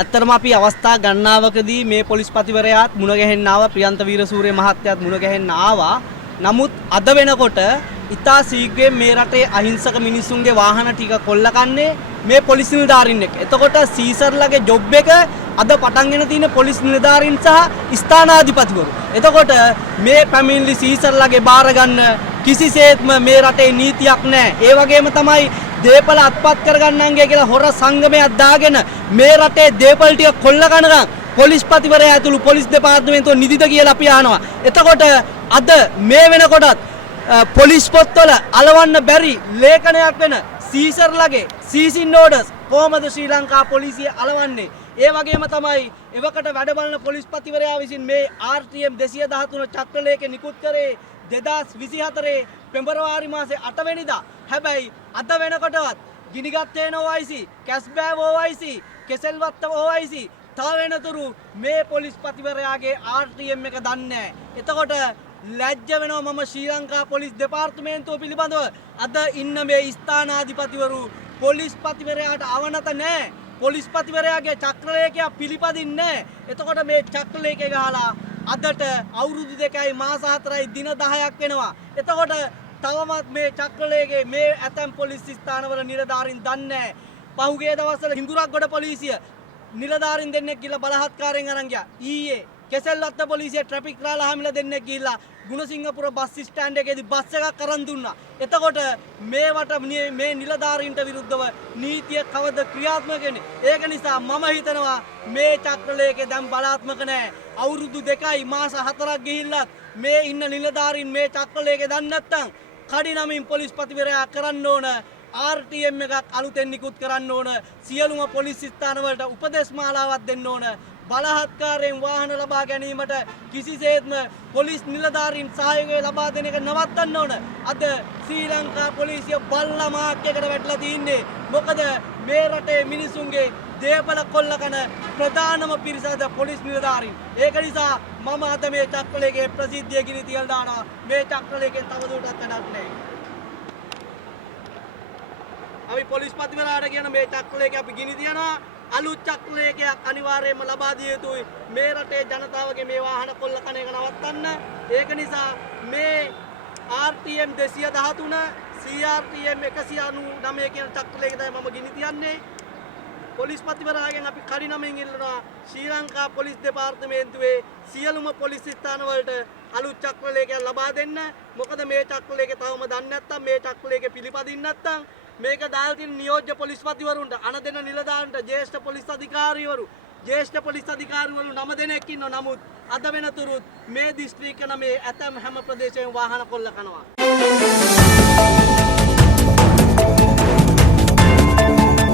ඇත්තටම අපි අවස්ථා ගණනාවකදී මේ පොලිස්පතිවරයාත් මුණ ගැහෙන්න ආවා ප්‍රියන්ත වීරසූරිය මහත්තයාත් මුණ ගැහෙන්න ආවා. නමුත් අද වෙනකොට ඉතා ශීඝ්‍රයෙන් මේ රටේ අහිංසක මිනිසුන්ගේ වාහන ටික කොල්ලකන්නේ මේ පොලිස් නිලධාරීන් එක්ක. එතකොට සීසර්ලගේ ජොබ් එක අද පටන් ගෙන තියෙන පොලිස් නිලධාරීන් සහ ස්ථානාධිපතිවරු. එතකොට මේ පැමිණිලි සීසර්ලගේ බාර ගන්න කිසිසේත්ම මේ රටේ නීතියක් නැහැ. ඒ වගේම තමයි දේපල අත්පත් කරගන්නන්ගේ කියලා හොර සංගමයක් දාගෙන මේ රටේ දේපල ටික කොල්ල කනකම් පොලිස්පතිවරයා ඇතුළු පොලිස් දෙපාර්තමේන්තුව නිදිද කියලා අපි අහනවා. එතකොට අද මේ වෙනකොටත් පොලිස් පොත්වල අලවන්න බැරි ලේඛනයක් වෙන සීසර්ලගේ සීසින් ඕඩර්ස් කොහොමද ශ්‍රී ලංකා පොලිසිය අලවන්නේ? ඒ වගේම තමයි එවකට වැඩ බලන පොලිස්පතිවරයා විසින් මේ RTM 213 චක්‍රලේඛ නිකුත් කරේ 2024 පෙබරවාරි මාසේ 8 වෙනිදා. හැබැයි අද වෙනකොටවත් ගිනිගත්තේන OIC, කැස්බෑව OIC, කෙසෙල්වත්ත OIC තව වෙනතුරු මේ පොලිස්පතිවරයාගේ RTM එක දන්නේ නැහැ. එතකොට ලැජ්ජ වෙනවා මම ශ්‍රී ලංකා පොලිස් දෙපාර්තමේන්තුව පිළිබඳව අද ඉන්න මේ ස්ථානාධිපතිවරු පොලිස්පතිවරයාට අවනත නැහැ. පොලිස්පතිවරයාගේ චක්‍රලේඛය පිළිපදින්නේ නැහැ. එතකොට මේ චක්‍රලේඛය ගහලා අදට අවුරුදු 2යි මාස 4යි දින 10ක් වෙනවා. එතකොට තවමත් මේ චක්‍රලේඛයේ මේ ඇතැම් පොලිස් ස්ථානවල නිලධාරීන් දන්නේ නැහැ. පහුගිය දවස්වල හිඟුරක්ගොඩ පොලිසිය නිලධාරීන් දෙන්නෙක් ගිහලා බලහත්කාරයෙන් අරන් ගියා. ඊයේ කෙසෙල්වත්ත පොලිසිය ට්‍රැෆික් රාල හාමිලා දෙන්නෙක් ගිහලා ගුණසිංහපුර බස් ස්ටෑන්ඩ් එකේදී බස් එකක් අරන් දුන්නා. එතකොට මේවට මේ නිලධාරීන්ට විරුද්ධව නීතිය කවද ක්‍රියාත්මක වෙන්නේ? ඒක නිසා මම හිතනවා මේ චක්‍රලේඛය දැන් බලාත්මක නැහැ. අවුරුදු 2යි මාස 4ක් ගිහිල්ලත් මේ ඉන්න නිලධාරීන් මේ චක්‍රලේඛය දන්නේ නැත්නම් කඩිනමින් පොලිස්පතිවරයා කරන්න ඕන RTM එකක් අලුතෙන් නිකුත් කරන්න ඕන. සියලුම පොලිස් ස්ථානවලට උපදෙස් මාලාවක් දෙන්න ඕන. බලහත්කාරයෙන් වාහන ලබා ගැනීමට කිසිසේත්ම පොලිස් නිලධාරීන් සහයෝගය ලබා දෙන එක නවත්තන්න ඕන. අද ශ්‍රී ලංකා පොලිසිය බල්ලා මාක්කයකට වැටලා තින්නේ. මොකද මේ රටේ මිනිසුන්ගේ දේපල කොල්ල කන ප්‍රධානම පිරිස අද පොලිස් නිලධාරීන්. ඒක නිසා මම අද මේ චක්‍රලේඛයේ ප්‍රසිද්ධිය ගිනි තියලා දානවා. මේ චක්‍රලේඛයෙන් තවදුරටත් වැඩක් නැහැ. අපි පොලිස්පතිවරයාට කියන මේ චක්‍රලේඛය අපි ගිනි තියනවා. අලුත් චක්‍රලේඛයක් අනිවාර්යයෙන්ම ලබා දිය යුතුයි. මේ රටේ ජනතාවගේ මේ වාහන කොල්ල කන එක නවත්තන්න. ඒක නිසා මේ RTM 213 CRTM 199 කියන චක්‍රලේඛය තමයි මම ගිනි තියන්නේ. පොලිස්පතිවරයාගෙන් අපි කඩිනමින් ඉල්ලනවා ශ්‍රී ලංකා පොලිස් දෙපාර්තමේන්තුවේ සියලුම පොලිස් ස්ථානවලට අලුත් චක්‍රලේඛයක් ලබා දෙන්න. මොකද මේ චක්‍රලේඛය තවම දන්නේ නැත්නම් මේ චක්‍රලේඛය පිළිපදින්න නැත්නම් මේක දාලා තියෙන නියෝජ්‍ය පොලිස්පතිවරුන්ට අන දෙන නිලධාරීන්ට ජ්‍යෙෂ්ඨ පොලිස් අධිකාරීවරු නම දෙනෙක් ඉන්නවා. නමුත් අද වෙනතුරුත් මේ දිස්ත්‍රික්ක නමේ ඇතැම් හැම ප්‍රදේශයෙන් වාහන කොල්ල කනවා.